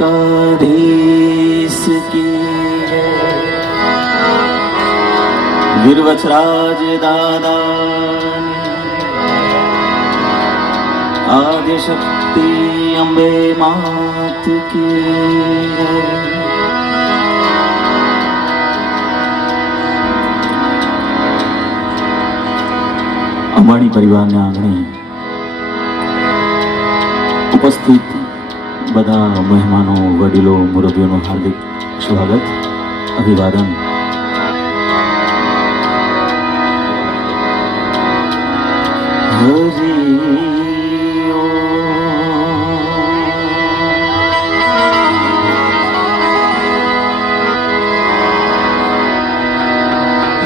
द्वारकाधीश की वीरवचराज दादा आदि शक्ति अम्बे मात की अंबाणी परिवार ने आंगणे उपस्थित बधा मेहमानों वडीलों मुरब्बीओं हार्दिक स्वागत अभिवादन।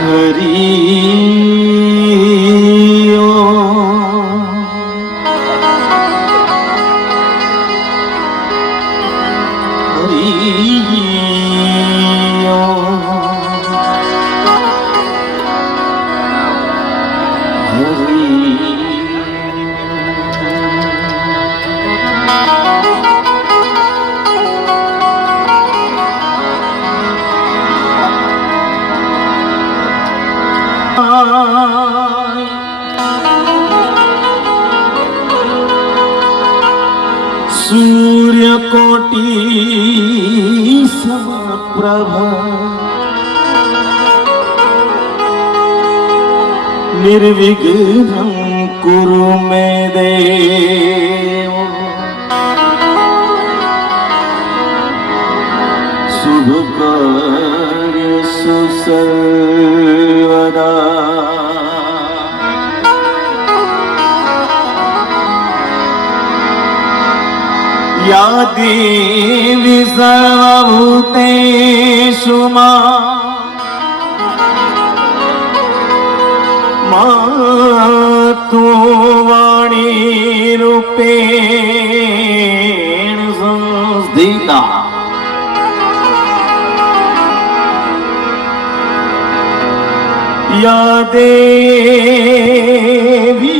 हरि सूर्यकोटि समप्रभ निर्विघ्नं कुरु मे देव शुभकार्येषु सर्वदा या देवी सर्वभूतेषु मातु वाणी रूपेण संस्थिता या देवी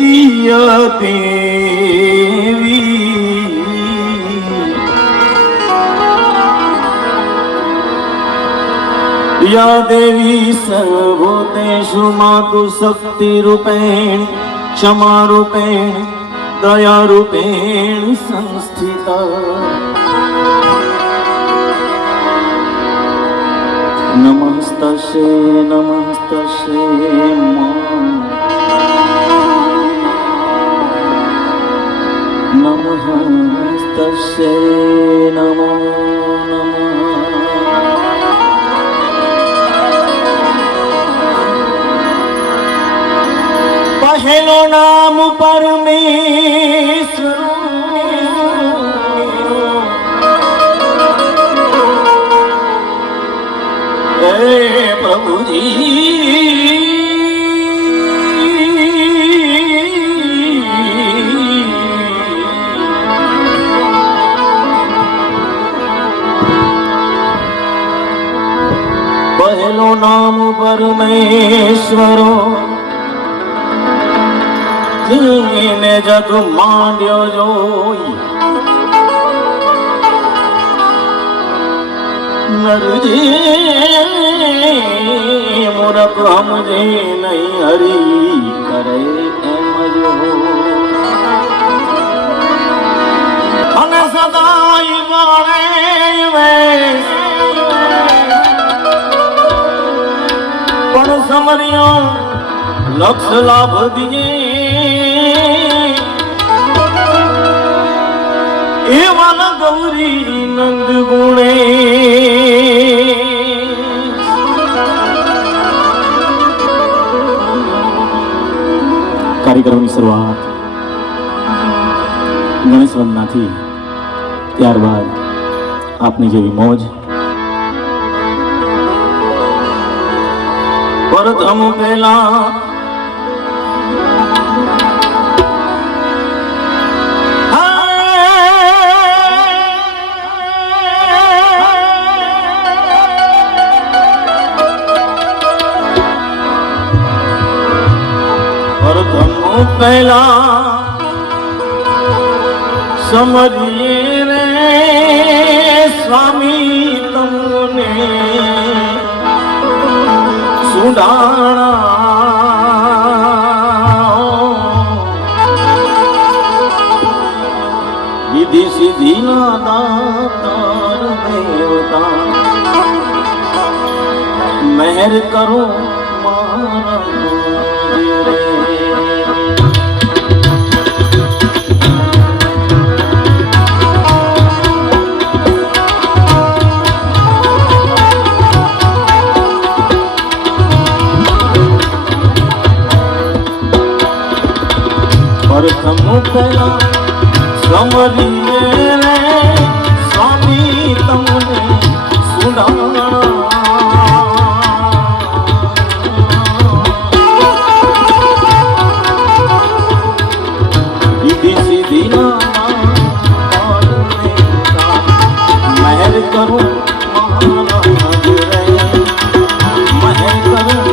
या देवी सर्वभूतेषु मातु शक्ति रूपेण क्षमा रूपेण दया रूपेण संस्थिता नमस्तस्यै नमस्तस्यै नमस्तस्यै नमो पहलो नाम परमेश्वर हे प्रभु जी पहलो नाम परमेश्वरो जिने जग मांड्यो जोई नरजी मूर्ख हमजे नहीं हरी करे एम जो अने सदाई मारे पण समरियो लक्ष्य लाभ दिए एवं गौरी नंद गुणे कार्यक्रमની શરૂઆત ગણેશ વંદનાથી ત્યારબાદ આપની જેવી મોજ પ્રથમ પહેલા पहला समझिए रे સ્વામી તમને સુડાણા વિધિ સિદ્ધિ ના દાતાર દેવતા મહેર કરો મારા રે. પ્રથમ પહેલા સમરીએ રે સ્વામી તમને સુડાણા વિધિ સિદ્ધિ મહેર કરો મારા રે. મહેર કરો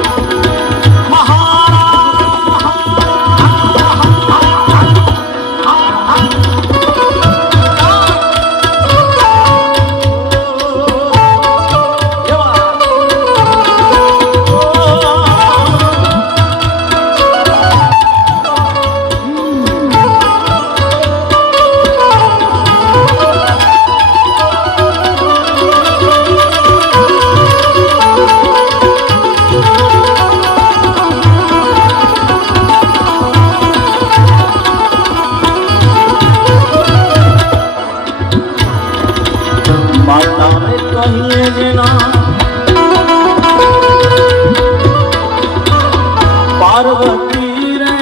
પાર્વતી રે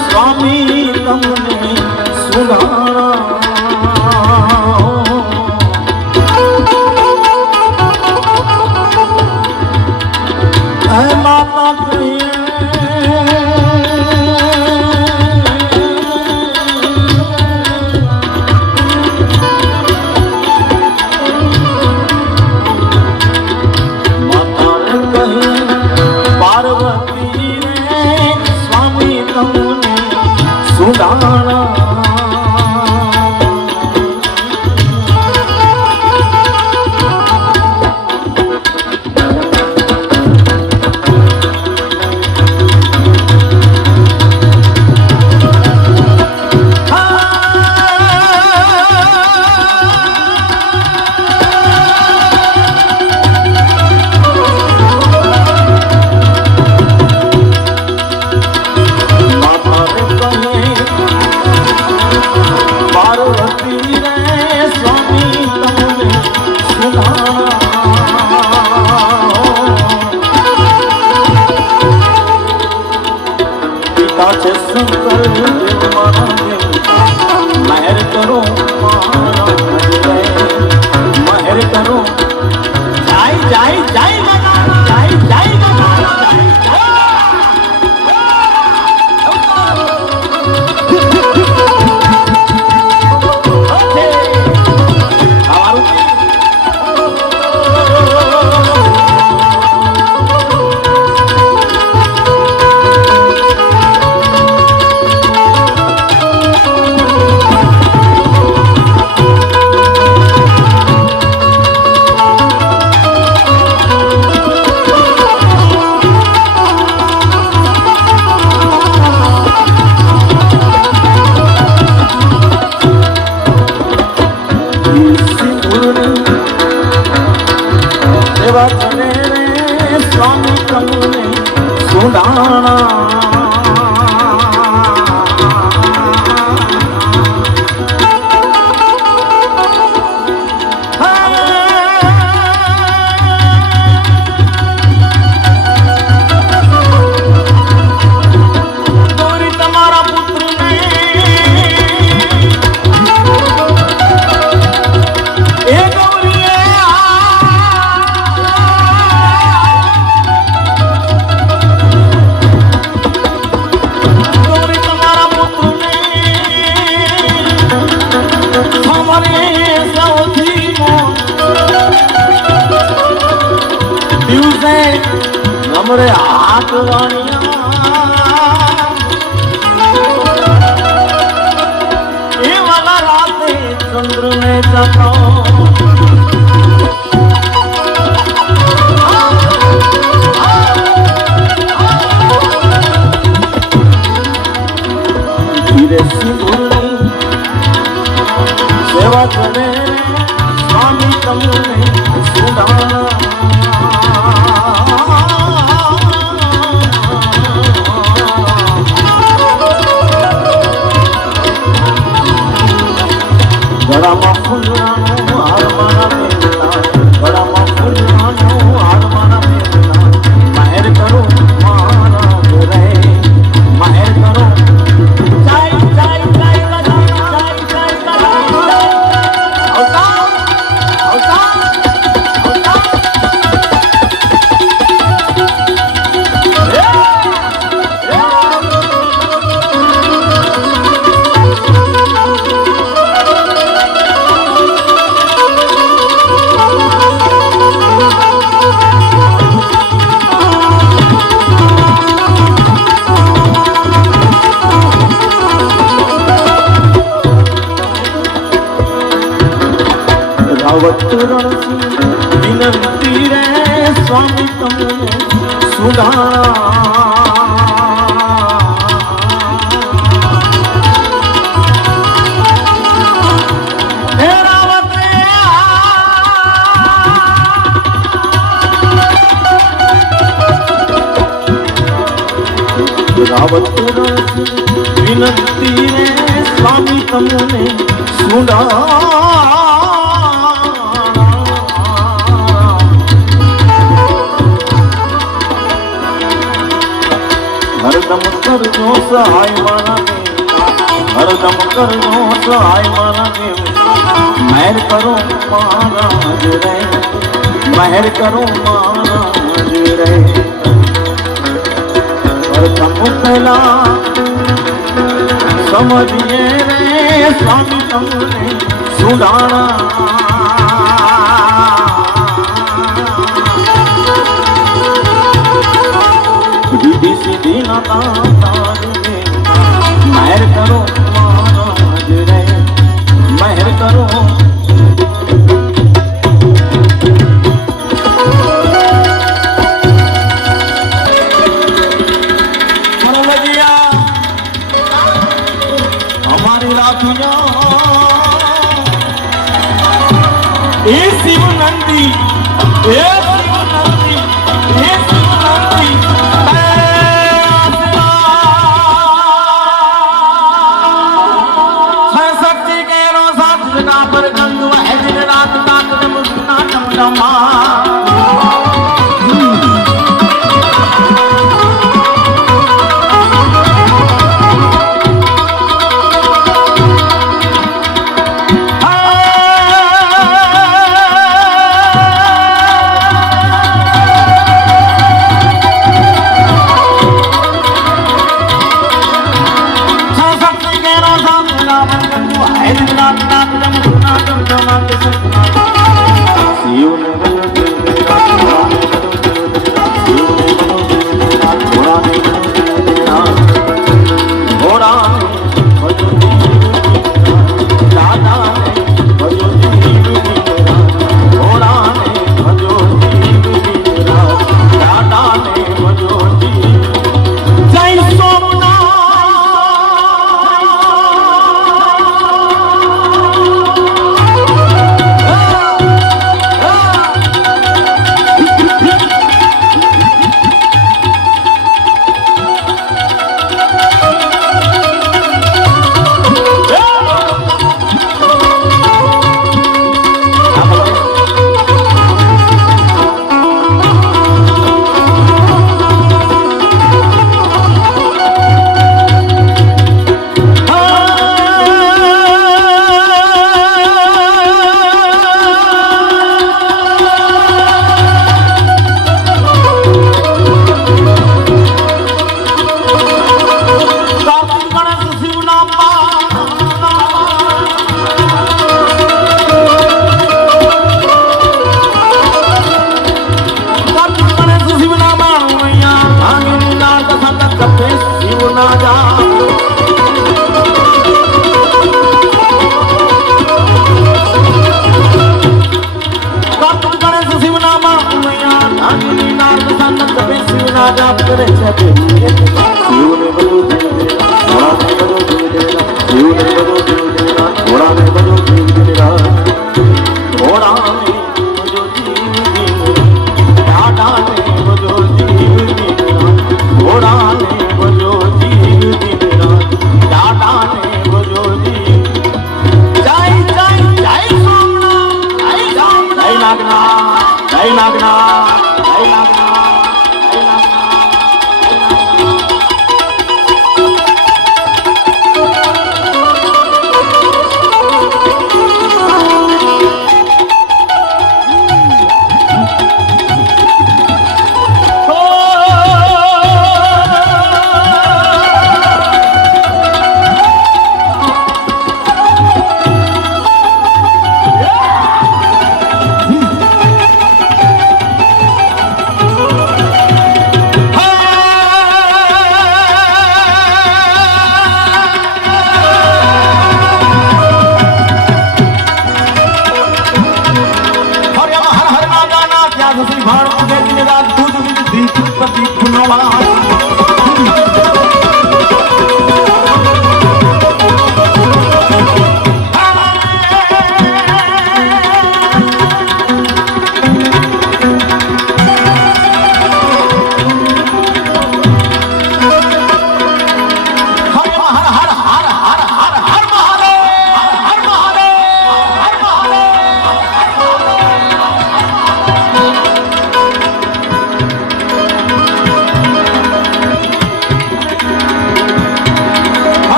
સ્વામી તમને સુડાણા માતા કહીએ પાર્વતી રે સ્વામી તમને સુડાણા શંકર દેવ મારા દેવતા મહેર કરો મારા રે. મહેર કરો જાય જાય જાય ગણાના જાય જાય ગણાના સ્વામી તમને સુડાણા हमरे हाथ वाणिया वाला राते चंद्र में जाता તમને સુડાણા ગળામાં ફૂલવાનો હાર મારા બેનના ગળામાં ફૂલવાનો હાર મારા બેનના માહેર કરો મારા ઘરે માહેર કરો ચાય ચાય ચાય ચાય ચાય ચાય આવતા આવતા આવતા વિનંતી રે સ્વામી તમને સુધારા હે રાવત વિનંતી રે સ્વામી તમને સુધારા હરદમ કરજો સહાય મારા દેવના હરદમ કરજો સહાય મારા દેવના મહેર કરો મારા રે મહેર કરો મારા રે પ્રથમ પહેલા સમજીએ રે સ્વામી તમને સુડાણા સીધી સીધી ના તારે મહેર કરો મહારાજ રે મહેર કરો हमारी राखियां ए शिव नंदी ए शिव नंदी ए शिव नंदी शक्ति के रो साथ बिना पर गंग वह दिन रात ताक मुस्कुरा टमटमा જાપ કરે છે શિવને બધું ઘોડાને બધું ઘોડાને બધું ઘોડાને નાગનાથ જય નાગનાથ જય નાગનાથ જય નાગનાથ.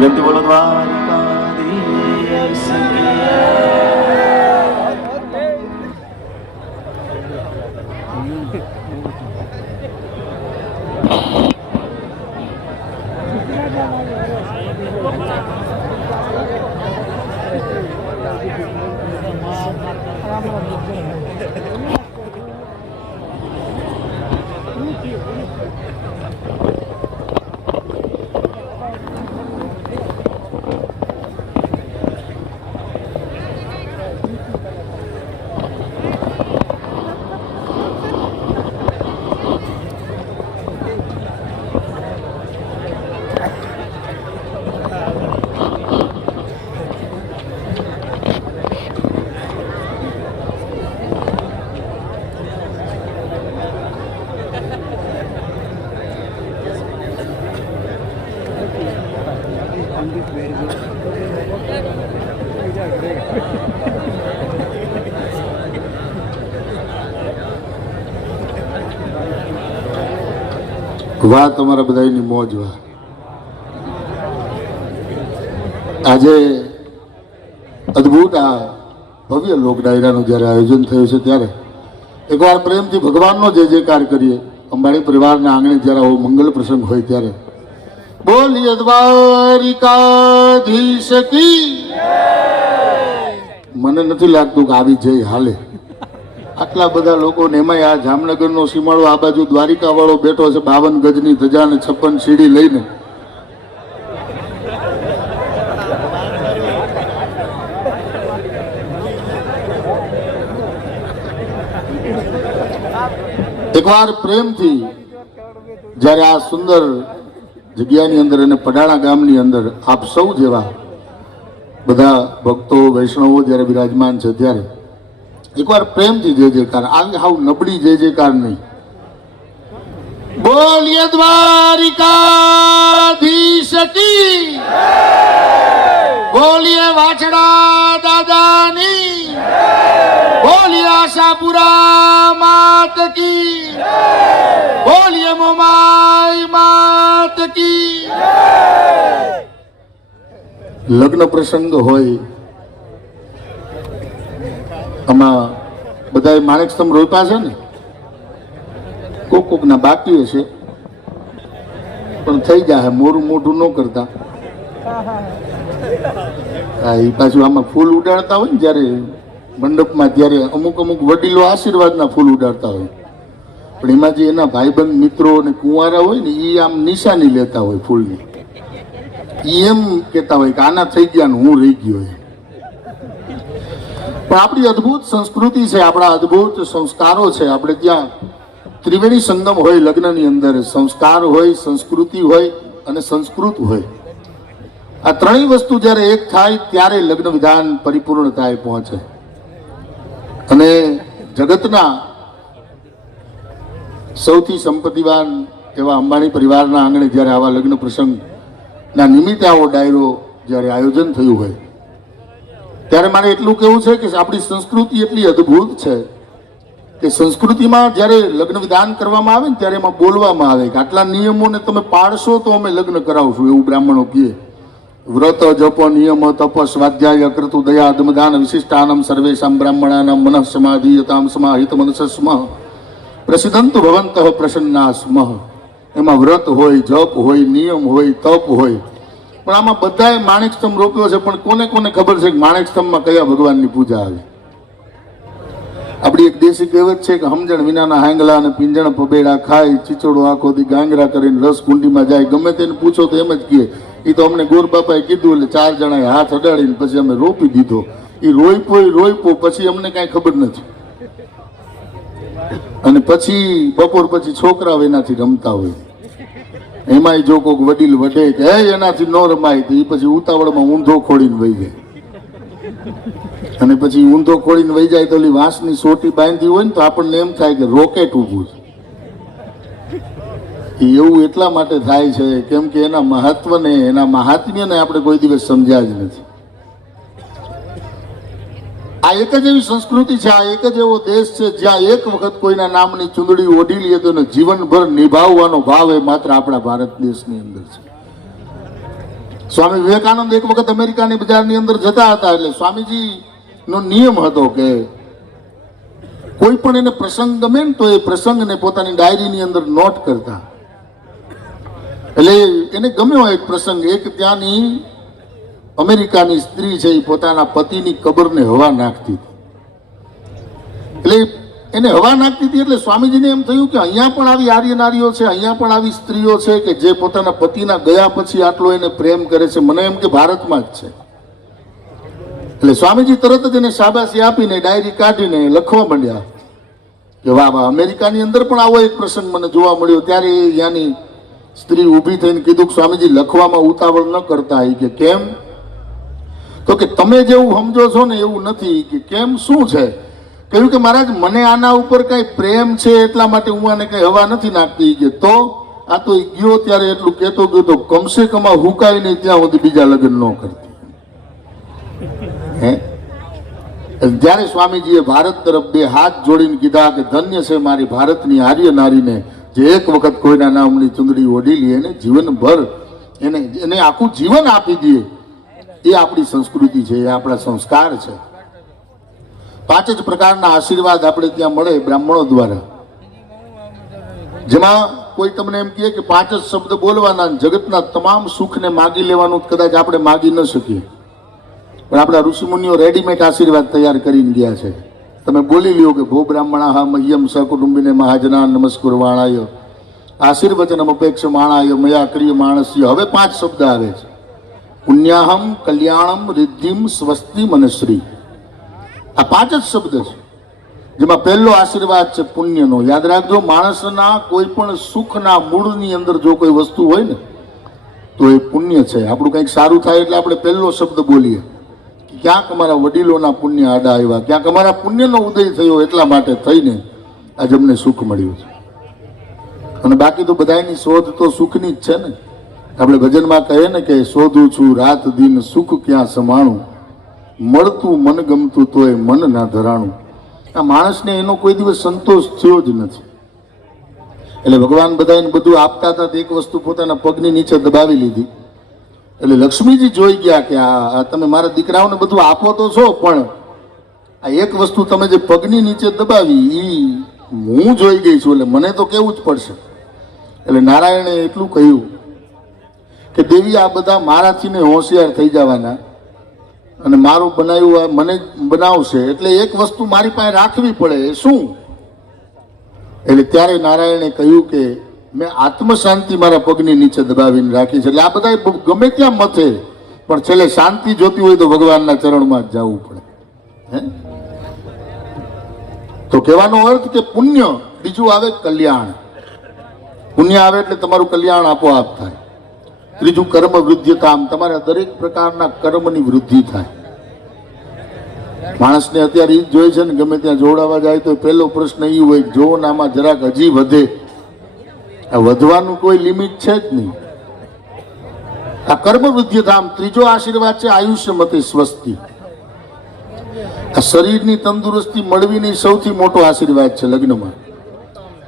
પ્રેમથી બોલો દ્વારકાધીશ. વાહ તમારા બધાની મોજ વાહ. આજે અદ્ભુત આ ભવ્ય લોક ડાયરાનું જ્યારે આયોજન થયું છે ત્યારે એકવાર પ્રેમથી ભગવાનનો જય જયકાર કરીએ. અંબાણી પરિવારના આંગણે જ્યારે આવો મંગલ પ્રસંગ હોય ત્યારે બોલીએ દ્વારિકાધીશ કી. મને નથી લાગતું કે આવી જય હાલે. આટલા બધા લોકો ને એમાંય આ જામનગરનો સીમાડો આ બાજુ દ્વારિકા વાળો બેઠો છે 52 ગજની ધજા અને 56 સીડી લઈને. એકવાર પ્રેમથી જ્યારે આ સુંદર જગ્યાની અંદર અને પડાણા ગામની અંદર આપ સૌ જેવા બધા ભક્તો વૈષ્ણવો જ્યારે બિરાજમાન છે ત્યારે એકવાર પ્રેમથી જય જયકાર. આવી હાવ નબળી જય જયકાર નહીં. બોલીએ દ્વારિકાધીશ કી. બોલીએ વાછડા દાદાની. બોલીએ આશાપુરા માત કી. બોલીએ મોમાઈ માત કી. લગ્ન પ્રસંગ હોય આમાં બધા માણેક સ્તંભ રોપ્યા છે ને, કોક કોકના બાકી હશે પણ થઈ જાય. મોરું મોઢું ન કરતા. એ પાછું આમાં ફૂલ ઉડાડતા હોય ને જ્યારે મંડપમાં, ત્યારે અમુક અમુક વડીલો આશીર્વાદના ફૂલ ઉડાડતા હોય, પણ એમાં જે એના ભાઈબંધ મિત્રો અને કુંવારા હોય ને એ આમ નિશાની લેતા હોય ફૂલની. ઈ એમ કહેતા હોય કે આના થઈ ગયા ને હું રહી ગયો. પણ આપણી અદ્ભુત સંસ્કૃતિ છે, આપણા અદ્ભુત સંસ્કારો છે. આપણે ત્યાં ત્રિવેણી સંગમ હોય લગ્નની અંદર, સંસ્કાર હોય, સંસ્કૃતિ હોય અને સંસ્કૃત હોય. આ ત્રણેય વસ્તુ જ્યારે એક થાય ત્યારે લગ્ન વિધાન પરિપૂર્ણતાએ પહોંચે. અને જગતના સૌથી સંપત્તિવાન એવા અંબાણી પરિવારના આંગણે જ્યારે આવા લગ્ન પ્રસંગના નિમિત્તે આવો ડાયરો જ્યારે આયોજન થયું હોય ત્યારે મારે એટલું કહેવું છે કે આપણી સંસ્કૃતિ એટલી અદ્ભુત છે કે સંસ્કૃતિમાં જ્યારે લગ્ન વિધાન કરવામાં આવે ને ત્યારે એમાં બોલવામાં આવે કે આટલા નિયમોને તમે પાળશો તો અમે લગ્ન કરાવશું, એવું બ્રાહ્મણો કહે. વ્રત જપ નિયમ તપ સ્વાધ્યાય કૃતુ દયા દમદાન વિશિષ્ટાનમ સર્વેશામ બ્રાહ્મણાનામ મનઃ સમાધિયતામ સમાહિત મનસસ્મ પ્રસિદ્ધંતુ ભવંતઃ પ્રસન્ના સ્મ. એમાં વ્રત હોય, જપ હોય, નિયમ હોય, તપ હોય. પણ આમાં બધાએ માણેક સ્તંભ રોપ્યો છે, પણ કોને કોને ખબર છે કે માણેક સ્તંભમાં કયા ભગવાનની પૂજા આવે? આપણી એક દેશી કહેવત છે કે સમજણ વિનાના હાંગલા અને પિંજણ પબેડા ખાય, ચીચોડો આખો દી ગાંગરા કરીને રસ કુંડીમાં જાય. ગમે તેને પૂછો તો એમ જ કહે એ તો અમને ગોર બાપાએ કીધું એટલે 4 જણાએ હાથ અડાડીને પછી અમે રોપી દીધો. એ રોઈપો પછી અમને કાંઈ ખબર નથી. અને પછી બપોર પછી છોકરાઓ એનાથી રમતા હોય. એમાંય જો કોઈક વડીલ વઢે કે હે એનાથી ન રમાય તો એ પછી ઉતાવળમાં ઊંધો ખોડીને વહી જાય. અને પછી ઊંધો ખોડીને વહી જાય તો ઓલી વાંસની સોટી બાંધી હોય ને તો આપણને એમ થાય કે રોકેટ ઊભું છે. એવું એટલા માટે થાય છે કેમ કે એના મહત્વને, એના મહાત્મ્યને આપણે કોઈ દિવસ સમજ્યા જ નથી. આ એક જ એવી સંસ્કૃતિ છે, આ એક જ એવો દેશ છે જ્યાં એક વખત કોઈના નામની ચૂંદડી ઓઢી લઈએ તો એને જીવનભર નિભાવવાનો ભાવ એ માત્ર આપણા ભારત દેશની અંદર છે. સ્વામી વિવેકાનંદ એક વખત અમેરિકાની બજારની અંદર જતા હતા એટલે સ્વામીજી નો નિયમ હતો કે કોઈ પણ એને પ્રસંગ ગમે ને તો એ પ્રસંગને પોતાની ડાયરીની અંદર નોટ કરતા. એટલે એને ગમ્યો એક પ્રસંગ. એક ત્યાંની અમેરિકાની સ્ત્રી છે એ પોતાના પતિની કબરને હવા નાખતી હતી. એટલે એને હવા નાખતી હતી એટલે સ્વામીજીને એમ થયું કે અહીંયા પણ આવી આર્ય નારીઓ છે, અહીંયા પણ આવી સ્ત્રીઓ છે કે જે પોતાના પતિના ગયા પછી આટલો એને પ્રેમ કરે છે. મને એમ કે ભારતમાં જ છે. એટલે સ્વામીજી તરત જ એને શાબાશી આપીને ડાયરી કાઢીને લખવા માંડ્યા કે વાહ વાહ, અમેરિકાની અંદર પણ આવો એક પ્રસંગ મને જોવા મળ્યો. ત્યારે ત્યાંની સ્ત્રી ઊભી થઈને કીધું કે સ્વામીજી લખવામાં ઉતાવળ ન કરતા. કે કેમ? તો કે તમે જેવું સમજો છો ને એવું નથી. કે કેમ, શું છે? કહ્યું કે મહારાજ મને આના ઉપર કઈ પ્રેમ છે એટલા માટે હું આને કઈ હવા નથી નાખતી. કે તો આ તો ગયો ત્યારે એટલું કહેતો ગયો તો કમસે કમ હુકાય નહીં ત્યાં સુધી બીજા લગ્ન ન કરતી. હે, ત્યારે સ્વામીજીએ ભારત તરફ 2 હાથ જોડીને કીધા કે ધન્ય છે મારી ભારતની આર્ય નારીને જે એક વખત કોઈના નામની ચુંદડી ઓઢી લે એને જીવનભર એને આખું જીવન આપી દે. એ આપણી સંસ્કૃતિ છે, એ આપણા સંસ્કાર છે. 5 જ પ્રકારના આશીર્વાદ આપણે ત્યાં મળે બ્રાહ્મણો દ્વારા. જેમાં કોઈ તમને એમ કહે કે 5 જ શબ્દ બોલવાના, જગતના તમામ સુખને માગી લેવાનું કદાચ આપણે માગી ન શકીએ, પણ આપણા ઋષિમુનિઓ રેડીમેડ આશીર્વાદ તૈયાર કરીને ગયા છે. તમે બોલી લ્યો કે ભો બ્રાહ્મણા હા મહ્યમ સકુટુંબીને મહાજના નમસ્કુર વાણાય આશીર્વચનમ અપેક્ષ માણાય મયા ક્રિય માણસ્ય. હવે 5 શબ્દ આવે છે. પુણ્યાહમ કલ્યાણમ રિદ્ધિમ સ્વસ્તિ મનશ્રી. આ 5 જ શબ્દ છે, જેમાં પહેલો આશીર્વાદ છે પુણ્યનો. યાદ રાખજો, માણસના કોઈ પણ સુખના મૂળની અંદર જો કોઈ વસ્તુ હોય ને તો એ પુણ્ય છે. આપણું કંઈક સારું થાય એટલે આપણે પહેલો શબ્દ બોલીએ. ક્યાંક અમારા વડીલોના પુણ્ય આડા આવ્યા, ક્યાંક અમારા પુણ્યનો ઉદય થયો એટલા માટે થઈને આજે અમને સુખ મળ્યું છે. અને બાકી તો બધાની શોધ તો સુખની જ છે ને. આપણે ભજનમાં કહીએ ને કે શોધું છું રાત દિન સુખ ક્યાં સમાણું, મળતું મન ગમતું તોય મન ના ધરાણું. આ માણસને એનો કોઈ દિવસ સંતોષ થયો જ નથી. એટલે ભગવાન બધાને બધું આપતા હતા, એક વસ્તુ પોતાના પગની નીચે દબાવી લીધી. એટલે લક્ષ્મીજી જોઈ ગયા કે આ તમે મારા દીકરાઓને બધું આપો તો છો, પણ આ એક વસ્તુ તમે જે પગની નીચે દબાવી એ હું જોઈ ગઈ છું, એટલે મને તો કેવું જ પડશે. એટલે નારાયણે એટલું કહ્યું કે દેવી આ બધા મારાથી ને હોશિયાર થઈ જવાના અને મારું બનાવ્યું મને બનાવશે, એટલે એક વસ્તુ મારી પાસે રાખવી પડે. શું? એટલે ત્યારે નારાયણે કહ્યું કે મેં આત્મ શાંતિ મારા પગની નીચે દબાવીને રાખી છે. એટલે આ બધા ગમે ત્યાં મથે, પણ છેલ્લે શાંતિ જોતી હોય તો ભગવાનના ચરણમાં જ જવું પડે. હે તો કહેવાનો અર્થ કે પુણ્ય, બીજું આવે કલ્યાણ. પુણ્ય આવે એટલે તમારું કલ્યાણ આપોઆપ થાય. ત્રીજું કર્મ વૃદ્ધિતામ, તમારા દરેક પ્રકારના કર્મની વૃદ્ધિ થાય. માણસને અત્યારે એ જ જોઈએ છે ને, ગમે ત્યાં જોડાવા જાય તો પહેલો પ્રશ્ન એ હોય કે જો આમાં જરાક હજી વધે. આ વધવાનું કોઈ લિમિટ છે જ નહીં. આ કર્મ વૃદ્ધિતામ. ત્રીજો આશીર્વાદ છે આયુષ્ય મતે સ્વસ્તિ. આ શરીરની તંદુરસ્તી મળવીને સૌથી મોટો આશીર્વાદ છે લગ્નમાં.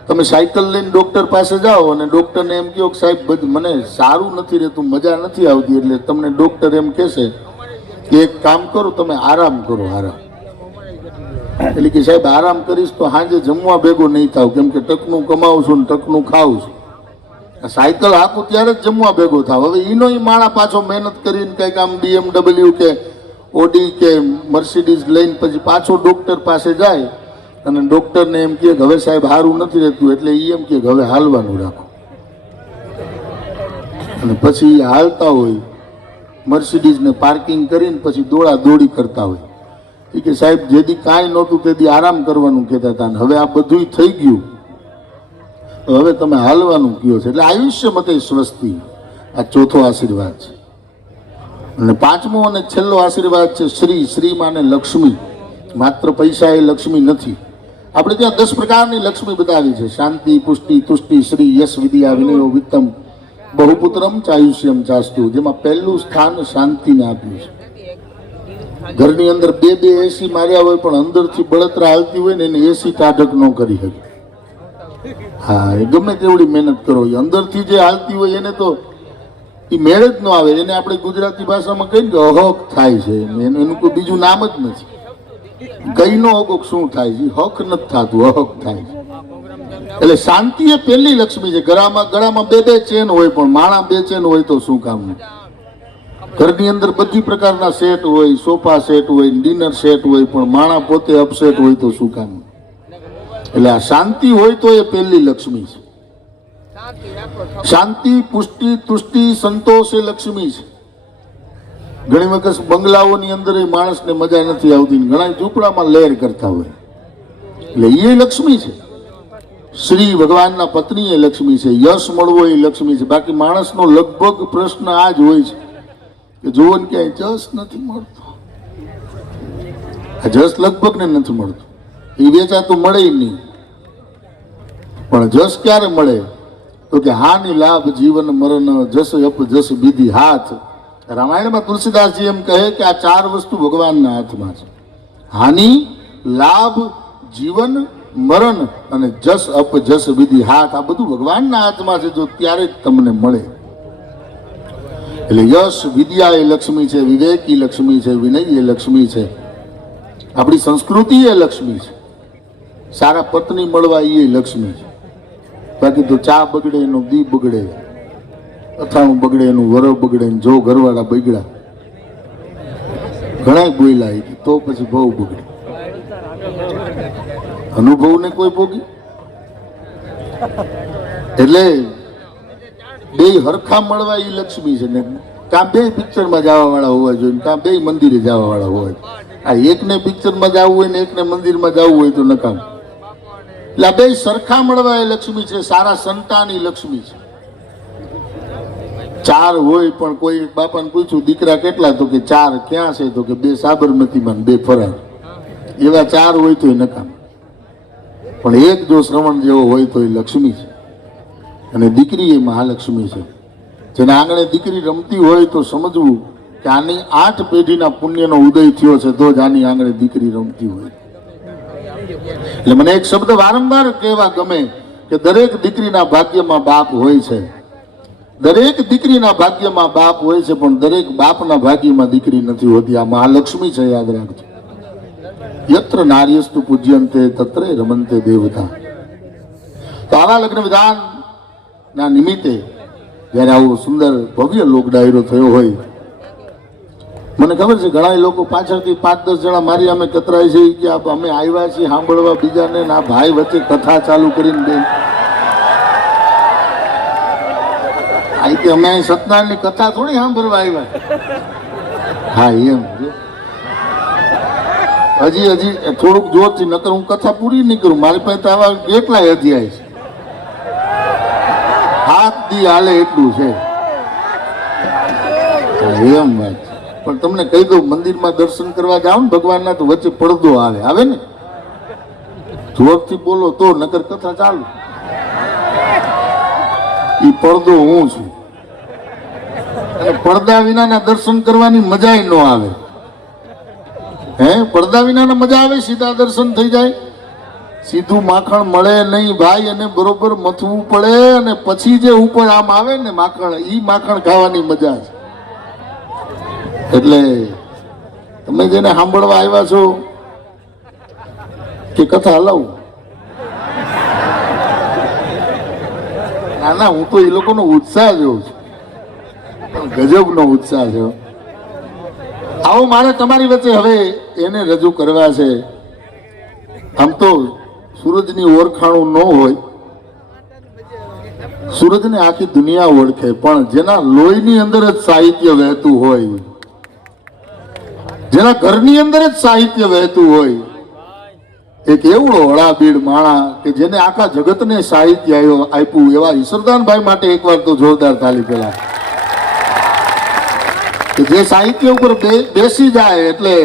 તમે સાયકલ લઈને ડોક્ટર પાસે જાઓ અને ડોક્ટરને એમ કહો કે સાહેબ મને સારું નથી રહેતું, મજા નથી આવતી, એટલે તમને ડોક્ટર એમ કહેશે કે એક કામ કરો, તમે આરામ કરો. આરામ એટલે કે સાહેબ આરામ કરીશ તો સાંજે જમવા ભેગો નહીં થાવ, કેમ કે ટકનું કમાવું છું ને ટકનું ખાવું છું. સાયકલ હાકું ત્યારે જ જમવા ભેગો થાવ. હવે એનો માણા પાછો મહેનત કરીને કંઈક આમ BMW કે ઓડી કે મર્સિડીઝ લઈને પછી પાછો ડોક્ટર પાસે જાય અને ડોક્ટરને એમ કહે કે હવે સાહેબ સારું નથી રહેતું, એટલે એ એમ કે હવે હાલવાનું રાખો. અને પછી હાલતા હોય મર્સિડીઝને પાર્કિંગ કરીને પછી દોડા દોડી કરતા હોય. એ કે સાહેબ જેથી કાંઈ નહોતું તેથી આરામ કરવાનું કહેતા હતા, હવે આ બધું થઈ ગયું, હવે તમે હાલવાનું કહો છો. એટલે આયુષ્ય મતે સ્વસ્તિ, આ ચોથો આશીર્વાદ છે. અને પાંચમો અને છેલ્લો આશીર્વાદ છે શ્રી. શ્રી માને લક્ષ્મી. માત્ર પૈસા એ લક્ષ્મી નથી. આપણે ત્યાં 10 પ્રકારની લક્ષ્મી બતાવી છે: શાંતિ, પુષ્ટિ, તુષ્ટિ, શ્રી, યશ, વિદ્યા, વિનયો, વિત્તમ, બહુપુત્રમ ચાયુષ્યમ ચાસ્તુ. જેમાં પહેલું સ્થાન શાંતિને આપ્યું છે. ઘરની અંદર બે એસી માર્યા હોય પણ અંદરથી બળતરા હાલતી હોય ને એને એસી ટાઢક ન કરી શકે. હા, એ ગમે તેવડી મહેનત કરો, એ અંદરથી જે હાલતી હોય એને તો એ મેળ જ ન આવે. એને આપણે ગુજરાતી ભાષામાં કહીએ કે અહક થાય છે. એનું કોઈ બીજું નામ જ નથી. કઈ નો હક શું થાય છે? હક નથી થતું, અહક થાય છે. એટલે શાંતિ એ પહેલી લક્ષ્મી છે. ગળામાં બે ચેન હોય પણ માણા બે ચેન હોય તો શું કામનું? ઘરની અંદર બધી પ્રકારના સેટ હોય, સોફા સેટ હોય, ડિનર સેટ હોય, પણ માણા પોતે અપસેટ હોય તો શું કામનું? એટલે આ શાંતિ હોય તો એ પહેલી લક્ષ્મી છે. શાંતિ, પુષ્ટિ, તુષ્ટિ, સંતોષ એ લક્ષ્મી છે. ઘણી વખત બંગલાઓની અંદર એ માણસને મજા નથી આવતી, ઘણા ઝૂંપડામાં લહેર કરતા હોય, એટલે એ લક્ષ્મી છે. શ્રી ભગવાનના પત્ની એ લક્ષ્મી છે. યશ મળવો એ લક્ષ્મી છે. બાકી માણસનો લગભગ પ્રશ્ન આ જ હોય છે કે જોવો ને ક્યાંય જસ નથી મળતો. આ જસ લગભગ ને નથી મળતું. એ વેચાતું મળે નહીં. પણ જસ ક્યારે મળે? તો કે હાનિ લાભ જીવન મરણ જસ અપ જસ વિધિ હાથ. રામાયણમાં તુલસીદાસજી એમ કહે કે આ 4 વસ્તુ ભગવાનના હાથમાં છે: હાનિ, લાભ, જીવન, મરણ અને જસ અપ જસ વિધિ હાથ. આ બધું ભગવાનના હાથમાં છે. જો ત્યારે જ તમને મળે. એટલે યશ, વિદ્યા એ લક્ષ્મી છે, વિવેક એ લક્ષ્મી છે, વિનય એ લક્ષ્મી છે, આપણી સંસ્કૃતિ એ લક્ષ્મી છે, સારા પત્ની મળવા એ લક્ષ્મી છે. બાકી તો ચા બગડે એનું દી બગડે, અથાણું બગડે એનું વર બગડે, જો ઘરવાળા બગડ્યા ઘણા બોયલા તો પછી બહુ બગડે. અનુભવ ને કોઈ ભોગી. એટલે બે હરખા મળવા એ લક્ષ્મી છે ને. કાં બે પિક્ચરમાં જવા વાળા હોવા જોઈએ, કાં બે મંદિરે જવા વાળા હોય. આ એકને પિક્ચરમાં જવું હોય ને એકને મંદિરમાં જવું હોય તો નકામ. એટલે આ બે સરખા મળવા એ લક્ષ્મી છે. સારા સંતાન એ લક્ષ્મી છે. 4 હોય પણ કોઈ બાપાને પૂછ્યું દીકરા કેટલા? તો કે 4. ક્યાં છે? તો કે 2 સાબરમતીમાં 2 ફરાર. એવા 4 હોય તો એ નકામ. પણ એક જો શ્રવણ જેવો હોય તો એ લક્ષ્મી છે. અને દીકરી એ મહાલક્ષ્મી છે. જેના આંગણે દીકરી રમતી હોય તો સમજવું કે આની 8 પેઢીના પુણ્યનો ઉદય થયો છે તો જ આની આંગણે દીકરી રમતી હોય. એટલે મને એક શબ્દ વારંવાર કહેવા ગમે કે દરેક દીકરીના ભાગ્યમાં બાપ હોય છે. દરેક દીકરીના ભાગ્યમાં બાપ હોય છે, પણ દરેક બાપના ભાગ્યમાં દીકરી નથી હોતી. આ મહાલક્ષ્મી છે, યાદ રાખજો. યત્ર નાર્યસ્તુ પૂજ્યંતે તત્રે રમંતે દેવતા. તો આવા લગ્ન વિધાન ના નિમિત્તે જયારે આવો સુંદર ભવ્ય લોક ડાયરો થયો હોય, મને ખબર છે ઘણા લોકો પાછળથી 5-10 જણા મારી અમે કતરાય છે કે અમે આવ્યા છીએ સાંભળવા બીજાને, આ ભાઈ વચ્ચે કથા ચાલુ કરીને બે આ કે અમે અહીં સત્યનારાયણની કથા થોડી સાંભળવા આવ્યા. હા એમ જો. હજી થોડુંક જોરથી, નકર હું કથા પૂરી નહીં કરું. મારી પાસે તો આવા કેટલાય અધ્યાય છે, હાથ દી હાલે એટલું છે. એમ વાત છે. પણ તમને કહી દઉં, મંદિરમાં દર્શન કરવા જાઓ ને ભગવાનના, તો વચ્ચે પડદો આવે ને, જોરથી બોલો તો, નકર કથા ચાલુ. ઈ પડદો હું છું. અને પડદા વિનાના દર્શન કરવાની મજા ન આવે. હે, પડદા વિનાના મજા આવે? સીધા દર્શન થઈ જાય, સીધું માખણ મળે નહીં ભાઈ, અને બરોબર મથવું પડે, અને પછી જે ઉપર આમ આવે ને માખણ, ઈ માખણ ખાવાની મજા છે. એટલે તમે જેને સાંભળવા આવ્યા છો કે કથા હલાવું, ના હું તો એ લોકોનો ઉત્સાહ જોઉં છું, પણ ગજબનો ઉત્સાહ છે. આવો મારે તમારી વચ્ચે હવે એને રજૂ કરવા છે. આમ તો સૂરજની ઓળખાણું ન હોય, સૂરજને આખી દુનિયા ઓળખે, પણ જેના લોહીની અંદર જ સાહિત્ય વહેતું હોય, જેના ઘરની અંદર જ સાહિત્ય વહેતું હોય, એક એવડો હળાબીડ માણા કે જેને આખા જગતને સાહિત્ય આપ્યું, એવા ઈશ્વરદાનભાઈ માટે એકવાર તો જોરદાર તાલી પેલા. કે જે સાહિત્ય ઉપર બેસી જાય એટલે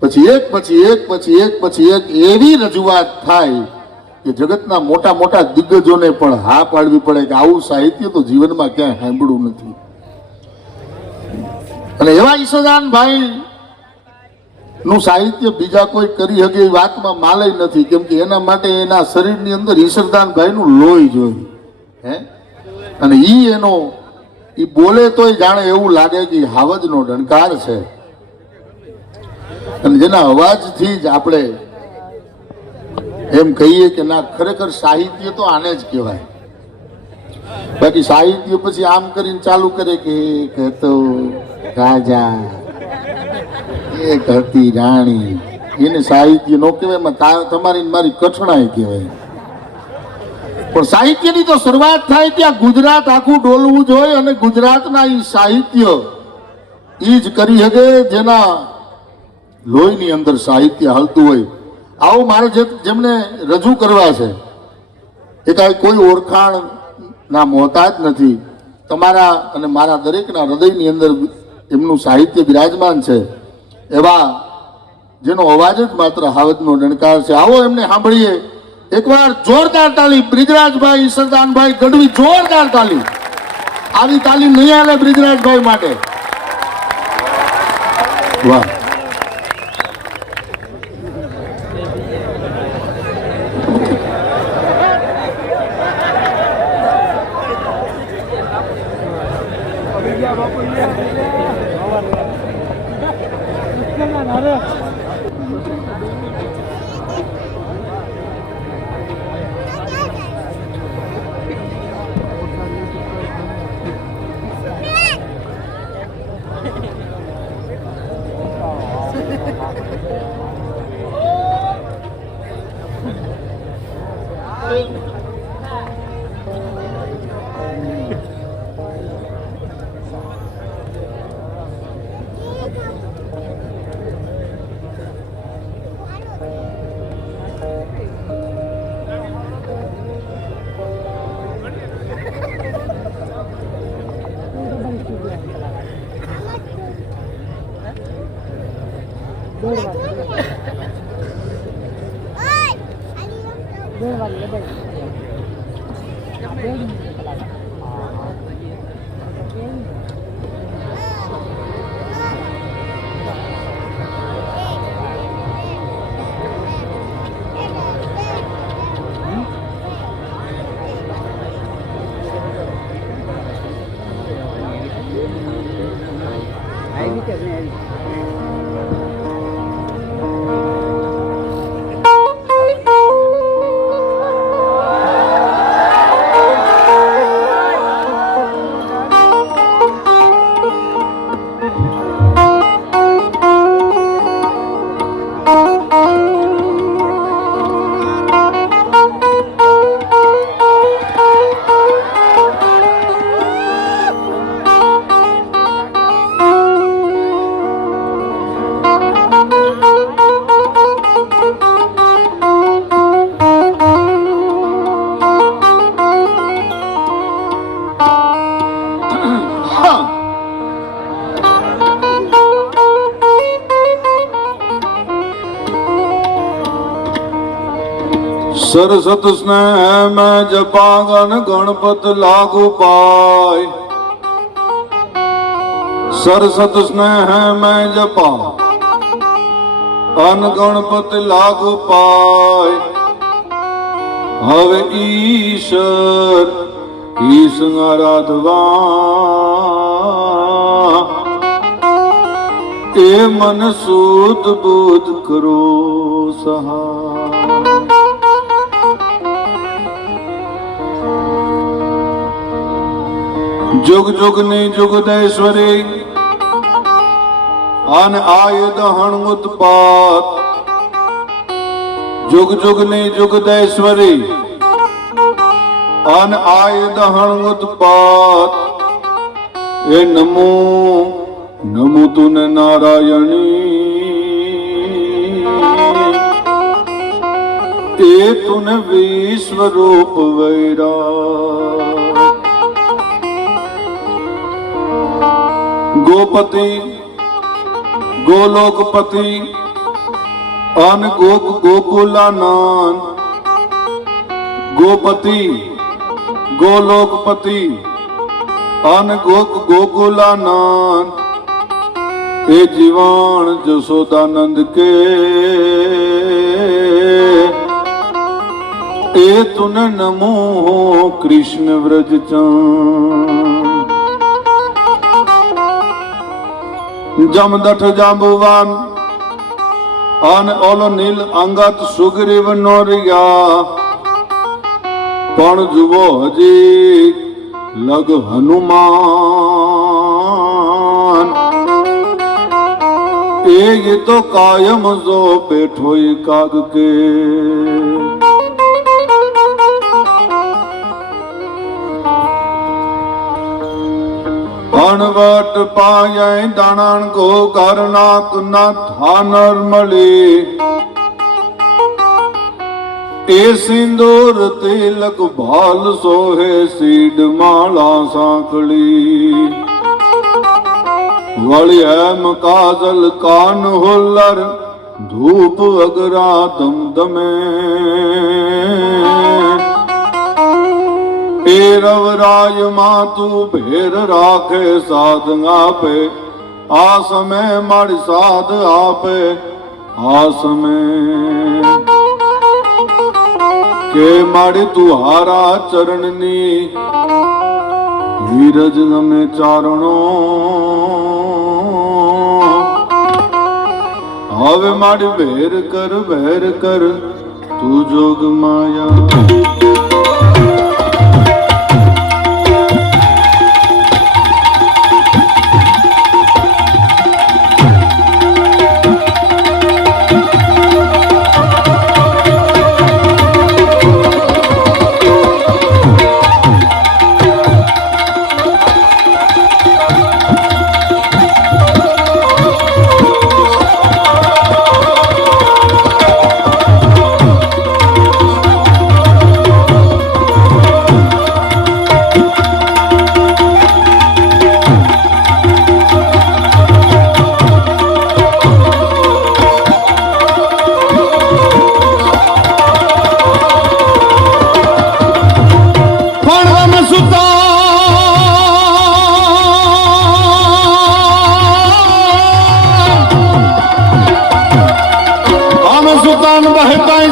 પછી એક પછી એક પછી એક પછી એક એવી રજૂઆત થાય કે જગતના મોટા મોટા દિગ્ગજોને પણ હા પાડવી પડે કે આવું સાહિત્ય તો જીવનમાં ક્યાંય સાંભળવું નથી. અને એવા ઈશ્વરદાનભાઈ નું સાહિત્ય બીજા કોઈ કરી શકે એ વાતમાં માલય નથી, કેમ કે એના માટે એના શરીરની અંદર ઈશ્વરદાનભાઈ નું લોહી જોઈએ. હે, અને ઈ બોલે તોય જાણે એવું લાગે કે હાવજનો ડણકાર છે. અને જેના અવાજથી જ આપણે એમ કહીએ કે ના, ખરેખર સાહિત્ય તો આને જ કહેવાય. બાકી સાહિત્ય પછી આમ કરીને ચાલુ કરે કે તો રાજા એક હતી રાણી, એને સાહિત્ય નો કહેવાય, તમારી મારી કઠણાઈ કહેવાય. પણ સાહિત્યની તો શરૂઆત થાય ત્યાં ગુજરાત આખું ડોલવું જોઈએ, અને ગુજરાતના ઈ સાહિત્ય ઈ જ કરી શકે જેના લોહીની અંદર સાહિત્ય હાલતું હોય. આવું મારે જેમને રજૂ કરવા છે એ કાંઈ કોઈ ઓળખાણ ના મોહતાજ નથી. તમારા અને મારા દરેકના હૃદયની અંદર એમનું સાહિત્ય બિરાજમાન છે, એવા જેનો અવાજ જ માત્ર હાવજનો ડણકાર છે. આવો એમને સાંભળીએ. એકવાર જોરદાર તાલી બ્રિજરાજભાઈ ઈશ્વરદાનભાઈ ગઢવી, જોરદાર તાલી. આવી તાલી નહીં આલે બ્રિજરાજભાઈ માટે. વાહ. सरसत स्नेह में जपागन गणपत लागू पाय। सरसत स्नेह में जपा अन गणपत लागू पाय। हवे ईश्वर ईश आराधवा ए मन सूद बुध करो सहाय। जुग जुग ने जुग दैश्वरी अन आय दहन उत्पात। जुग जुग ने जुग दैश्वरी अन आय दहन उत्पात। ए नमो नमो तुन नारायणी ए तुन विश्वरूप वैराग। गोपति गोलोकपति अन गोक गोकुलानंद। गोपति गोलोकपति अन गोक गोकुलानंद। ए जीवान जसोदानंद के ए तुन नमो कृष्ण व्रज चांद। जमदठ जांबुवान अन ओलो नील अंगत सुग्रीव नोरिया। पण जुवो हजी लग हनुमान। ये तो कायम जो बैठो काग के। अणवट पाय दाणन को करनाक न थानर मले। ए सिंदूर तिलक भाल सोहे सीड माला सांकली। वली हेम काजल कान हुल्लर धूप अगरा दमदमे। ए रवराज मातू भेर राखे साधंगा पे। आस में मारी साध आपे आस में। के मारी तुहारा चरणनी वीरज में चारणो। हवे मारी भेर कर तू जोग माया।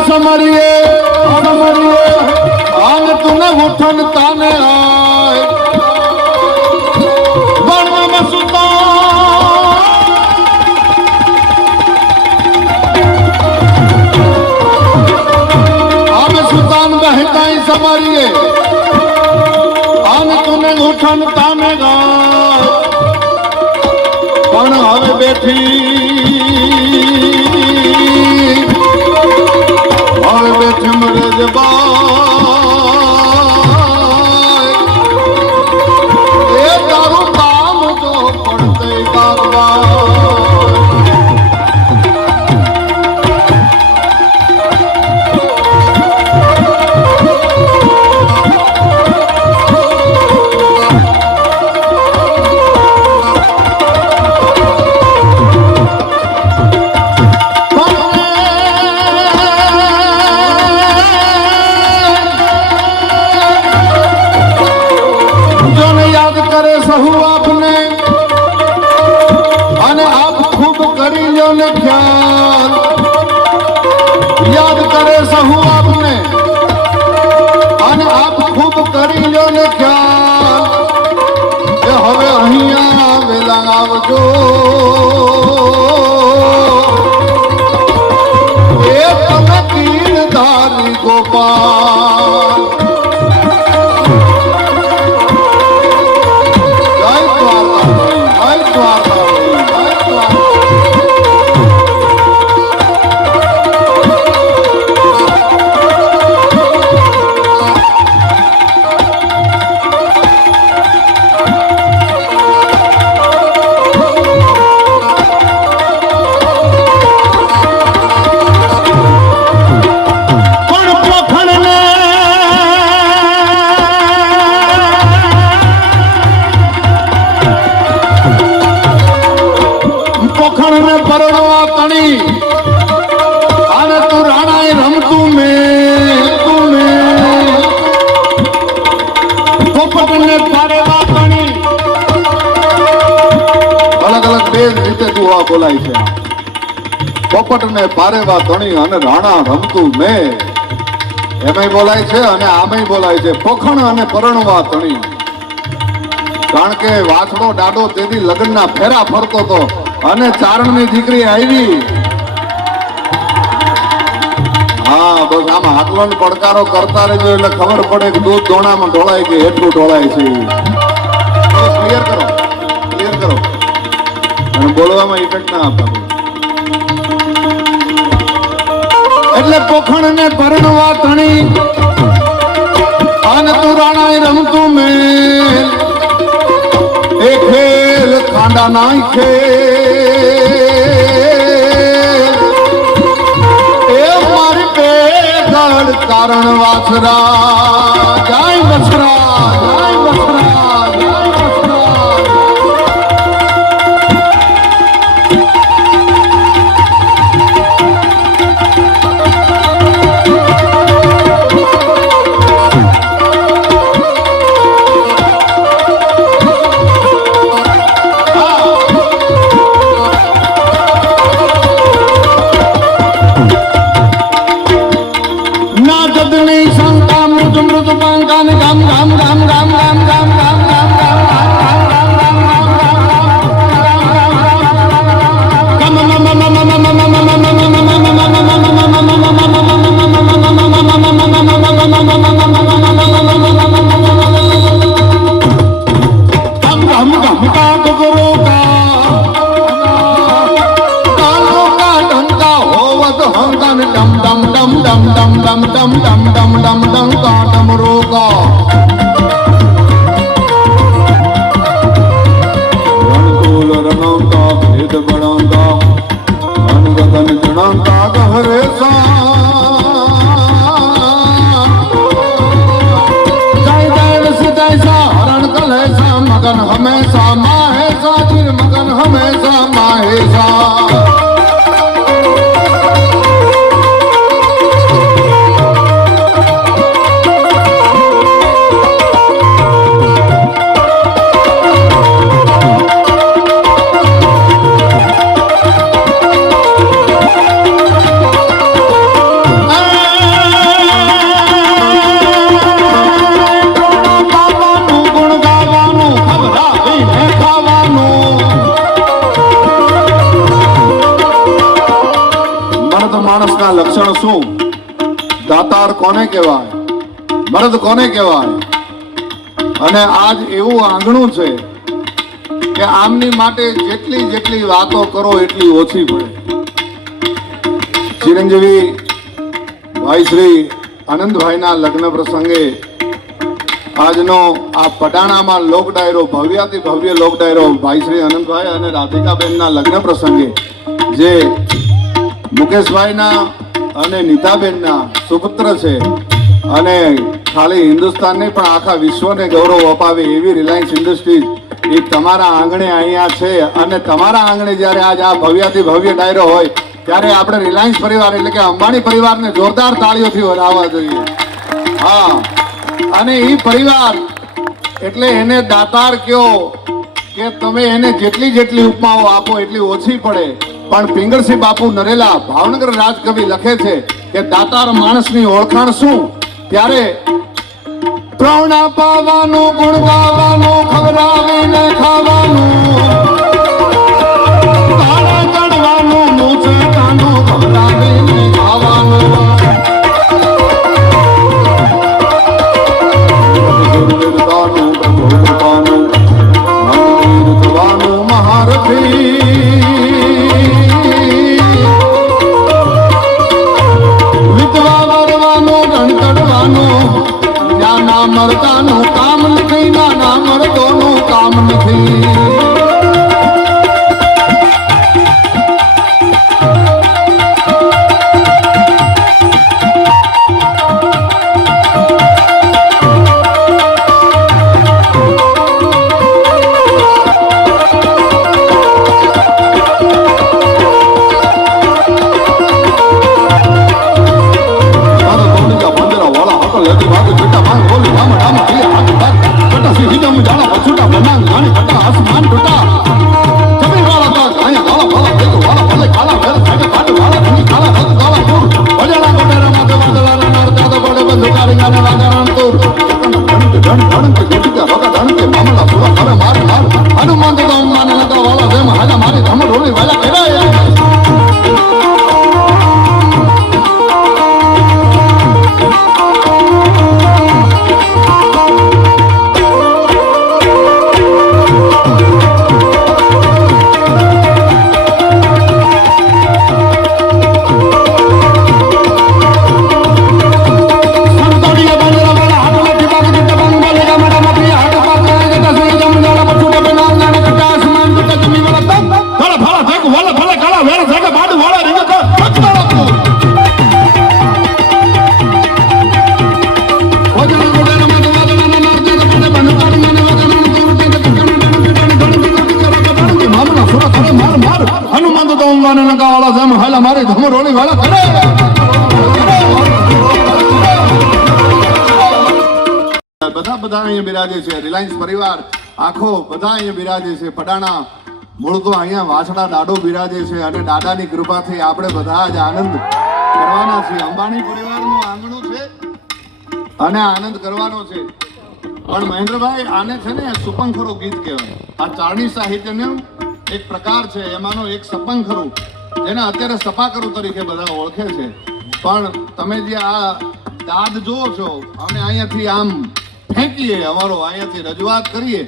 समरिए समरिए आन तुने उठन ताने आए। बन में सुल्तान आन सुल्तान बहताई समरिए आन तुने उठन ताने आए। बन हवे बैठी तारू काम जो पड़ते ને ખ્યાલ યાદ કરે સહુ આપને અને આપ ખૂબ કરી લો ને ખ્યાલ કે હવે અહીંયા વેલા આવજો એ તમે કીર્ધારી ગોપાલ જય દ્વારકા જય દ્વારકા જય દ્વારકા પરણવા તણી અને તું રાણાએ રમતું મેં પોપટ ને પારેવા તણી અલગ અલગ બે રીતે તું આ બોલાય છે પોપટ ને પારેવા તણી અને રાણા રમતું મેં એમાંય બોલાય છે અને આમાંય બોલાય છે પોખણ અને પરણવા તણી કારણ કે વાછડો ડાડો તેથી લગ્નના ફેરા ફરતો હતો અને ચારણની દીકરી આવી હા બસ આમ હાકલો પડકારો કરતા રહેજો એટલે ખબર પડે કે દૂધ ધોણામાં ઢોળાય કે એટલું ઢોળાય છે ક્લિયર કરો અને બોલવામાં ઇફેક્ટ ના આપવાનું એટલે પોખણ ને પરણવા ધણી અને તું રાણાએ રમતું મેલ એ ખેલ ખાંડા નાય ખેલ એ મારી પેગડ કારણ વાછરા જય બછરા જય બછરા જય બછરા मगन हमेशा माहेशा फिर मगन हमेशा माहेशा માણસના લક્ષણ શું દાતાર કોને કહેવાય મર્દ કોને કહેવાય અને આજ એવું આંગણું છે કે આમની માટે જેટલી જેટલી વાતો કરો એટલી ઓછી પડે ચિરંજીવી ભાઈ શ્રી આનંદભાઈના લગ્ન પ્રસંગે આજનો આ પટાણામાં લોક ડાયરો ભવ્યાથી ભવ્ય લોક ડાયરો ભાઈ શ્રી આનંદભાઈ અને રાધિકાબેનના લગ્ન પ્રસંગે જે મુકેશભાઈના અને નીતાબેનના સુપુત્ર છે અને ખાલી હિન્દુસ્તાન નહીં પણ આખા વિશ્વને ગૌરવ અપાવે એવી રિલાયન્સ ઇન્ડસ્ટ્રીઝ એ તમારા આંગણે અહીંયા છે અને તમારા આંગણે જ્યારે આજ આ ભવ્યાથી ભવ્ય ડાયરો હોય ત્યારે આપણે રિલાયન્સ પરિવાર એટલે કે અંબાણી પરિવારને જોરદાર તાળીઓથી વધાવવા જોઈએ હા અને એ પરિવાર એટલે એને દાતાર કયો કે તમે એને જેટલી જેટલી ઉપમાઓ આપો એટલી ઓછી પડે પણ પિંગળસિંહ બાપુ નરેલા ભાવનગર રાજકવિ લખે છે કે દાતાર માણસની ઓળખાણ શું? ત્યારે પ્રૌણા પાવાનું, ગુણ ગાવાનું, ખવડાવીને ખાવાનું, ભાડા ચડવાનું, મૂછે કાનું ખવડાવીને ખાવાનું. મરદાનું કામ નથી, નાના મરદોનું કામ નથી. બધા અહીંયા બિરાજે છે. રિલાયન્સ પરિવાર આખો બધા અહીંયા બિરાજે છે. પડાણા મૂળ તો અહીંયા વાસણા દાડો બિરાજે છે અને દાદાની કૃપાથી આપણે બધા જ આનંદ કરવાના છીએ. અંબાણી પરિવારનું આંગણું છે અને આનંદ કરવાનો છે. પણ મહેન્દ્રભાઈ, આને છે ને સુપંખરું ગીત કહેવાય. આ ચારણી સાહિત્યનો એક પ્રકાર છે, એમાંનો એક સપંખરું, જેને અત્યારે સપાકરું તરીકે બધા ઓળખે છે. પણ તમે જે આ દાદ જોવો છો, અમે અહીંયાથી આમ ફેંકીએ, અમારો અહીંયાથી રજૂઆત કરીએ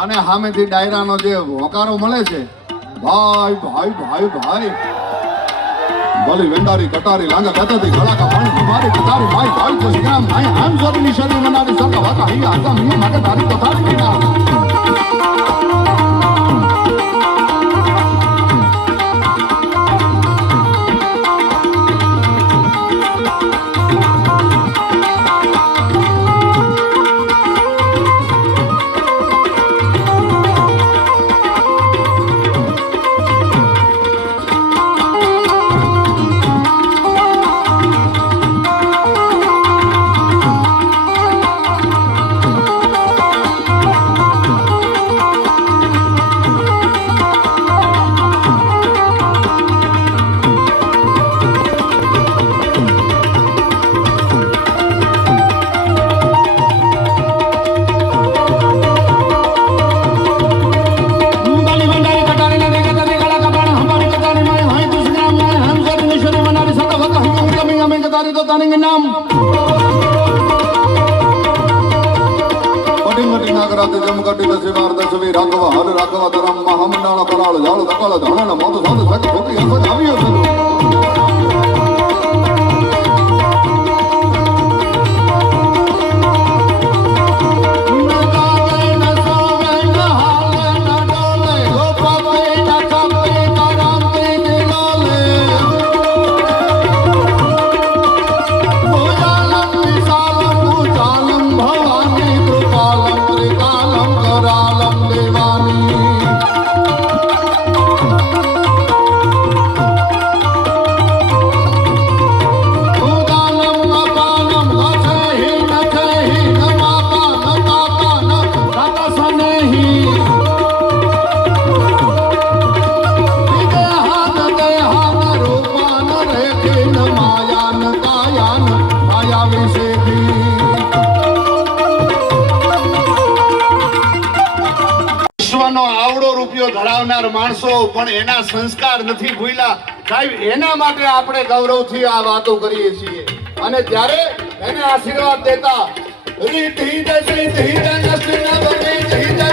અને સામેથી ડાયરાનો જે હોકારો મળે છે, ભાઈ ભાઈ ભાઈ ભાઈ, ભલી વેંડારી કટારી લાંગા કતાથી ગળાકા પાણી મારી કટારી ભાઈ ભાઈ જસ ગામ આય આમ જોરની શરી મનારી સરકા વાકા હૈયા આકા મિયા માટે તારી કથારી ના. રૂપિયો ધરાવનાર માણસો પણ એના સંસ્કાર નથી ભૂલ્યા સાહેબ, એના માટે આપણે ગૌરવથી આ વાતો કરીએ છીએ. અને ત્યારે એને આશીર્વાદ દેતા રીતિ દે રીતિ દે નસના બને રીતિ દે